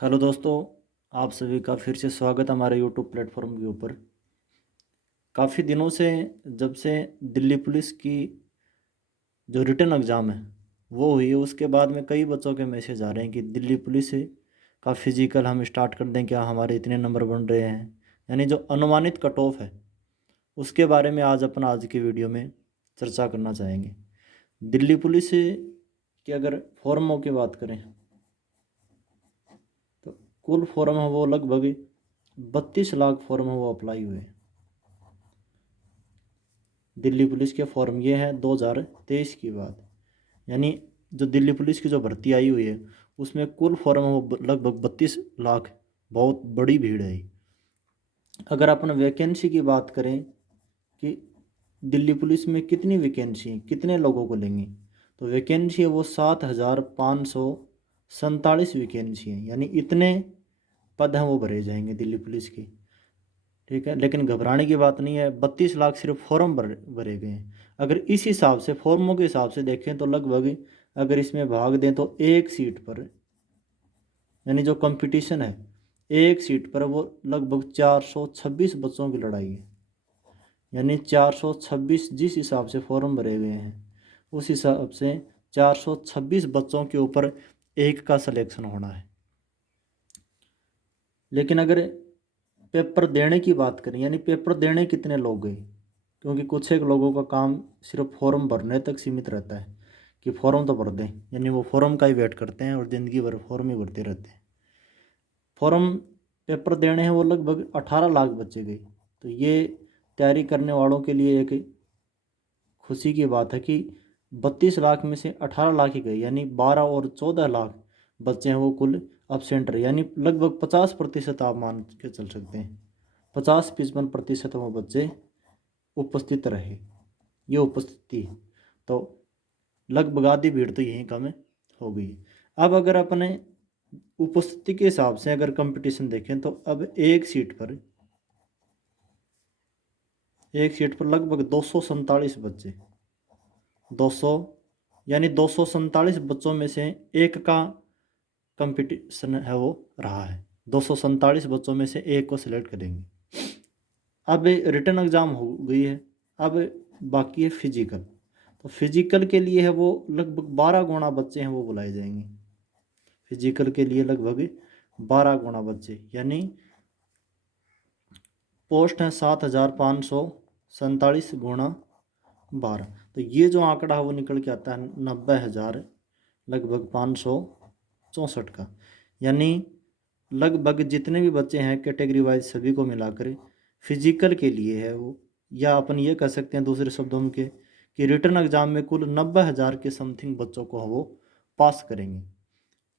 Hello दोस्तों, आप सभी का फिर से स्वागत है हमारे यूट्यूब प्लेटफॉर्म के ऊपर। काफ़ी दिनों से जब से दिल्ली पुलिस की जो रिटन एग्ज़ाम है वो हुई है, उसके बाद में कई बच्चों के मैसेज आ रहे हैं कि दिल्ली पुलिस का फिज़िकल हम स्टार्ट कर दें क्या, हमारे इतने नंबर बन रहे हैं। यानी जो अनुमानित कट ऑफ है उसके बारे में आज की वीडियो में चर्चा करना चाहेंगे। दिल्ली पुलिस की अगर फॉर्मों की बात करें तो कुल फॉर्म है वो लगभग 32 लाख फॉर्म है वो अप्लाई हुए। दिल्ली पुलिस के फॉर्म ये हैं 2023 की बात। यानी जो दिल्ली पुलिस की जो भर्ती आई हुई है उसमें कुल फॉर्म है वो लगभग 32 लाख। बहुत बड़ी भीड़ है ये। अगर अपन वैकेंसी की बात करें कि दिल्ली पुलिस में कितनी वैकेंसी हैं, कितने लोगों को लेंगे, तो वैकेंसी है वो 7,547 वैकेंसी हैं। यानी इतने पद हैं वो भरे जाएंगे दिल्ली पुलिस के। ठीक है, लेकिन घबराने की बात नहीं है। 32 लाख सिर्फ फॉर्म भरे गए हैं। अगर इस हिसाब से फॉर्मों के हिसाब से देखें तो लगभग अगर इसमें भाग दें तो एक सीट पर, यानी जो कंपटीशन है एक सीट पर, वो लगभग 426 बच्चों की लड़ाई है। यानी 426 जिस हिसाब से फॉर्म भरे गए हैं उस हिसाब से 426 बच्चों के ऊपर एक का सिलेक्शन होना है। लेकिन अगर पेपर देने की बात करें, यानी पेपर देने कितने लोग गए, क्योंकि कुछ एक लोगों का काम सिर्फ फॉर्म भरने तक सीमित रहता है कि फॉर्म तो भर दें, यानी वो फॉर्म का ही वेट करते हैं और ज़िंदगी भर फॉर्म ही भरते रहते हैं। फॉर्म पेपर देने हैं वो लगभग 18 लाख बच्चे गए। तो ये तैयारी करने वालों के लिए एक खुशी की बात है कि 32 लाख में से 18 लाख ही गए, यानी 12 और 14 लाख बच्चे हैं वो कुल absent रहे। यानी लगभग 50% आप मान के चल सकते हैं। 50-55% वो बच्चे उपस्थित रहे। ये उपस्थिति, तो लगभग आधी भीड़ तो यहीं कम हो गई। अब अगर अपने उपस्थिति के हिसाब से अगर कंपटीशन देखें तो अब एक सीट पर लगभग 247 बच्चे, 200, यानी 247 बच्चों में से एक का कंपटीशन है वो रहा है। 247 बच्चों में से एक को सिलेक्ट करेंगे। अब रिटन एग्ज़ाम हो गई है, अब बाकी है फिजिकल। तो फिजिकल के लिए है वो लगभग 12 गुना बच्चे हैं वो बुलाए जाएंगे। फिजिकल के लिए लगभग 12 गुना बच्चे, यानी पोस्ट हैं 7,547 गुणा 12। तो ये जो आंकड़ा है वो निकल के आता है 90,000 लगभग 564 का। यानी लगभग जितने भी बच्चे हैं कैटेगरी वाइज सभी को मिलाकर फिजिकल के लिए है वो, या अपन ये कह सकते हैं दूसरे शब्दों में कि रिटर्न एग्ज़ाम में कुल 90,000 के समथिंग बच्चों को वो पास करेंगे।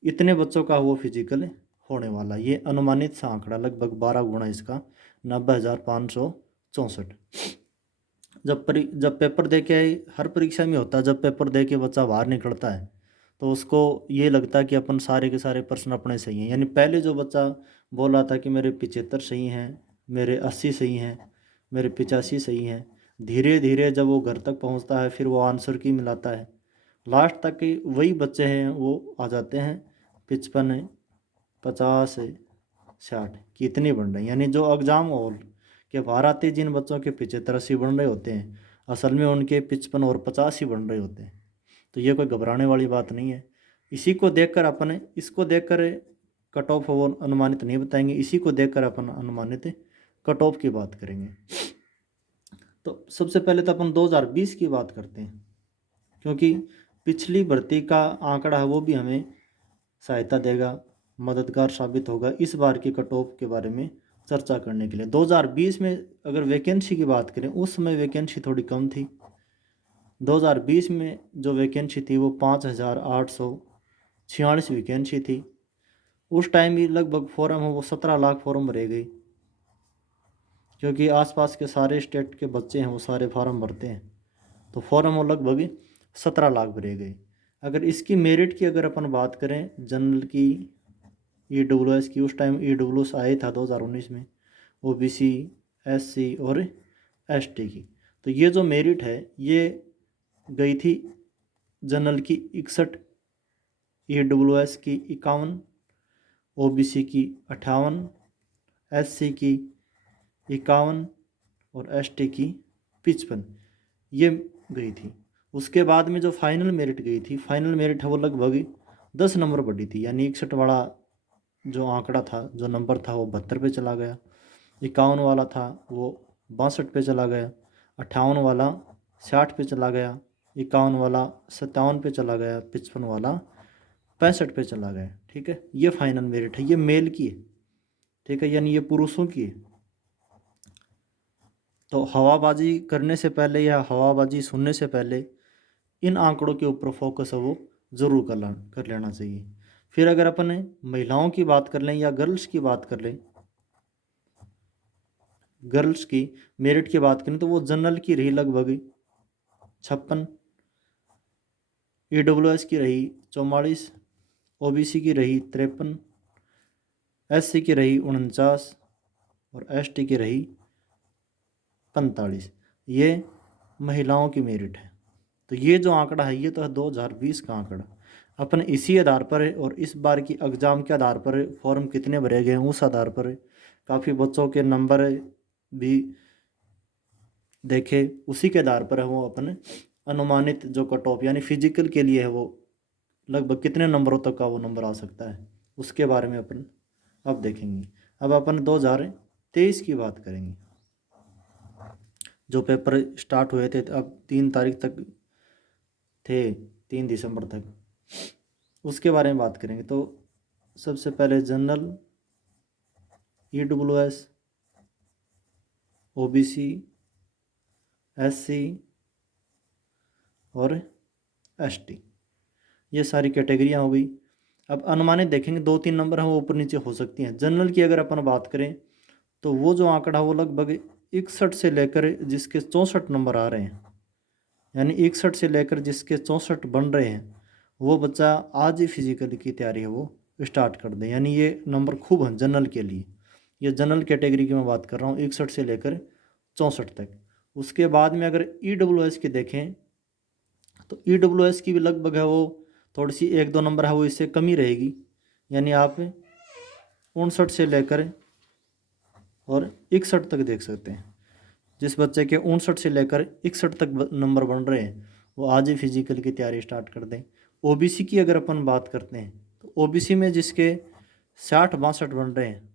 इतने बच्चों का वो फिजिकल होने वाला, ये अनुमानित सा आंकड़ा लगभग 12 गुना इसका 90,564। जब पेपर दे के हर परीक्षा में होता है, जब पेपर दे के बच्चा बाहर निकलता है तो उसको ये लगता है कि अपन सारे के सारे प्रश्न अपने सही हैं। यानी पहले जो बच्चा बोल रहा था कि मेरे 75 सही हैं, मेरे 80 सही हैं, मेरे 85 सही हैं, धीरे धीरे जब वो घर तक पहुंचता है फिर वो आंसर की मिलाता है, लास्ट तक के वही बच्चे हैं वो आ जाते हैं 55, 50, 60 की इतनी बन रही। यानी जो एग्ज़ाम हॉल के बाहर आते जिन बच्चों के 75-80 बन रहे होते हैं, असल में उनके 55 और 50 ही बन रहे होते हैं। तो ये कोई घबराने वाली बात नहीं है। इसी को देखकर अपन इसको देखकर कट ऑफ वो अनुमानित नहीं बताएंगे, इसी को देखकर अपन अनुमानित कट ऑफ की बात करेंगे। तो सबसे पहले तो अपन 2020 की बात करते हैं, क्योंकि पिछली भर्ती का आंकड़ा है वो भी हमें सहायता देगा, मददगार साबित होगा इस बार की कट ऑफ के बारे में चर्चा करने के लिए। 2020 में अगर वैकेंसी की बात करें उस समय वैकेंसी थोड़ी कम थी। 2020 में जो वैकेंसी थी वो 5,846 वैकेंसी थी। उस टाइम भी लगभग फॉर्म है वो 17 लाख फॉर्म भरे गए, क्योंकि आसपास के सारे स्टेट के बच्चे हैं वो सारे फॉर्म भरते हैं। तो फॉर्म वो लगभग 17 लाख भरे गए। अगर इसकी मेरिट की अगर अपन बात करें जनरल की, EWS की, उस टाइम EWS आए था 2019 में, OBC, SC और ST की। तो ये जो मेरिट है ये गई थी जनरल की 61, EWS की 51 ओबीसी की 58, एससी की 51 और एसटी की 55 ये गई थी। उसके बाद में जो फाइनल मेरिट गई थी, फाइनल मेरिट है वो लगभग 10 नंबर बढ़ी थी, यानी 61 वाला जो आंकड़ा था, जो नंबर था वो 72 पे चला गया, 51 वाला था वो 62 पे चला गया, 58 वाला 60 पे चला गया, 51 वाला 57 पे चला गया, 55 वाला 65 पे चला गया। ठीक है, ये फाइनल मेरिट है, ये मेल की है। ठीक है, यानी ये पुरुषों की है। तो हवाबाजी करने से पहले या हवाबाजी सुनने से पहले इन आंकड़ों के ऊपर फोकस है वो ज़रूर कर लेना चाहिए। फिर अगर अपन महिलाओं की बात कर लें या गर्ल्स की बात कर लें, गर्ल्स की मेरिट की बात करें तो वो जनरल की रही लगभग 56, ईडब्ल्यूएस की रही 44, ओबीसी की रही 53, एससी की रही 49 और एसटी की रही 45। ये महिलाओं की मेरिट है। तो ये जो आंकड़ा है ये तो है 2020 का आंकड़ा। अपन इसी आधार पर और इस बार की एग्ज़ाम के आधार पर फॉर्म कितने भरे गए हैं उस आधार पर काफ़ी बच्चों के नंबर भी देखे, उसी के आधार पर है वो अपन अनुमानित जो कट ऑफ यानी फिजिकल के लिए है वो लगभग कितने नंबरों तक का वो नंबर आ सकता है उसके बारे में अपन अब देखेंगे। अब अपन 2023 की बात करेंगे। जो पेपर स्टार्ट हुए थे अब 3 तारीख तक थे, 3 दिसंबर तक, उसके बारे में बात करेंगे। तो सबसे पहले जनरल, ईडब्ल्यूएस, ओबीसी, एससी और एसटी, ये सारी कैटेगरियाँ हो गई। अब अनुमानित देखेंगे 2-3 नंबर हैं वो ऊपर नीचे हो सकती हैं। जनरल की अगर अपन बात करें तो वो जो आंकड़ा वो लगभग 61 से लेकर जिसके 64 नंबर आ रहे हैं, यानी 61 से लेकर जिसके 64 बन रहे हैं, वो बच्चा आज ही फिजिकल की तैयारी है वो स्टार्ट कर दें। यानी ये नंबर खूब हैं जनरल के लिए। ये जनरल कैटेगरी की मैं बात कर रहा हूँ 61 से लेकर 64 तक। उसके बाद में अगर ईडब्ल्यूएस की देखें तो ईडब्ल्यूएस की भी लगभग है वो थोड़ी सी 1-2 नंबर है वो इससे कम ही रहेगी। यानी आप 59 से लेकर और 61 तक देख सकते हैं। जिस बच्चे के 59 से लेकर 61 तक नंबर बन रहे हैं वो आज ही फिजिकल की तैयारी स्टार्ट कर दें। ओबीसी की अगर अपन बात करते हैं तो ओबीसी में जिसके 60-62 बन रहे हैं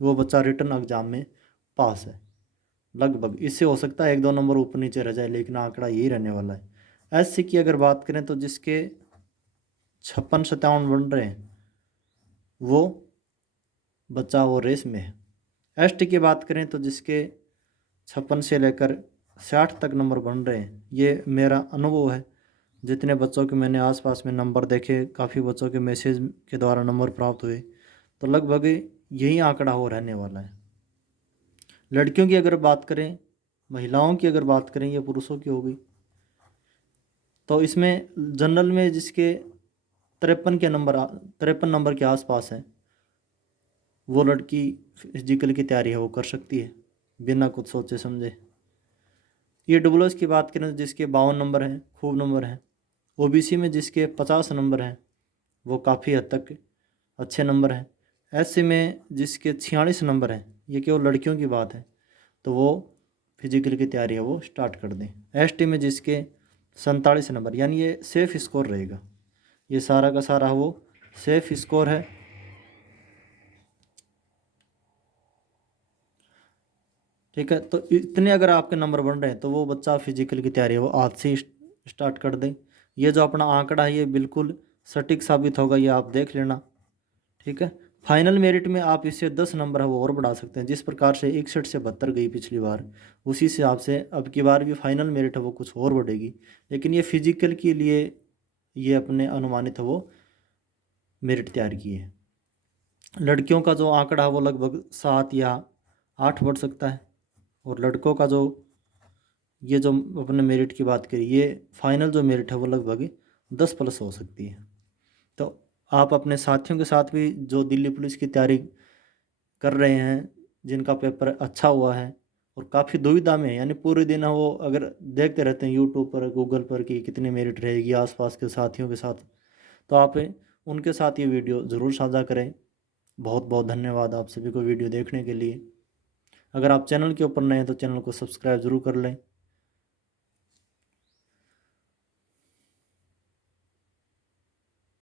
वो बच्चा रिटर्न एग्जाम में पास है लगभग। इससे हो सकता है 1-2 नंबर ऊपर नीचे रह जाए लेकिन आंकड़ा यही रहने वाला है। एससी की अगर बात करें तो जिसके 56-57 बन रहे हैं वो बच्चा वो रेस में है। एसटी की बात करें तो जिसके 56 से लेकर 60 तक नंबर बन रहे हैं, ये मेरा अनुभव है। जितने बच्चों के मैंने आसपास में नंबर देखे, काफ़ी बच्चों के मैसेज के द्वारा नंबर प्राप्त हुए, तो लगभग यही आंकड़ा हो रहने वाला है। लड़कियों की अगर बात करें, महिलाओं की अगर बात करें, ये पुरुषों की हो गई, तो इसमें जनरल में जिसके 53 नंबर के आसपास है वो लड़की फिजिकल की तैयारी है वो कर सकती है बिना कुछ सोचे समझे। ये डब्ल्यूएस की बात करें तो जिसके 52 नंबर हैं, खूब नंबर हैं। ओबीसी में जिसके 50 नंबर हैं वो काफ़ी हद तक अच्छे नंबर हैं। एससी में जिसके 46 नंबर हैं, ये केवल लड़कियों की बात है, तो वो फिजिकल की तैयारी है वो स्टार्ट कर दें। एसटी में जिसके 47 नंबर, यानी ये सेफ स्कोर रहेगा, ये सारा का सारा वो सेफ स्कोर है। ठीक है, तो इतने अगर आपके नंबर बन रहे हैं तो वो बच्चा फिजिकल की तैयारी है वो आज से स्टार्ट कर दें। ये जो अपना आंकड़ा है ये बिल्कुल सटीक साबित होगा, ये आप देख लेना। ठीक है, फाइनल मेरिट में आप इससे 10 नंबर है वो और बढ़ा सकते हैं। जिस प्रकार से 61 से 72 गई पिछली बार, उसी हिसाब से अब की बार भी फाइनल मेरिट है वो कुछ और बढ़ेगी। लेकिन ये फिजिकल के लिए ये अपने अनुमानित है वो मेरिट तैयार की है। लड़कियों का जो आंकड़ा है वो लगभग 7 या 8 बढ़ सकता है, और लड़कों का जो ये जो अपने मेरिट की बात करी, ये फाइनल जो मेरिट है वो लगभग 10 प्लस हो सकती है। तो आप अपने साथियों के साथ भी जो दिल्ली पुलिस की तैयारी कर रहे हैं, जिनका पेपर अच्छा हुआ है और काफ़ी दुविधा में है, यानी पूरे दिन वो अगर देखते रहते हैं यूट्यूब पर, गूगल पर कि कितनी मेरिट रहेगी आसपास के साथियों के साथ, तो आप उनके साथ ये वीडियो ज़रूर साझा करें। बहुत बहुत धन्यवाद आप सभी को वीडियो देखने के लिए। अगर आप चैनल के ऊपर नए हैं तो चैनल को सब्सक्राइब ज़रूर कर लें।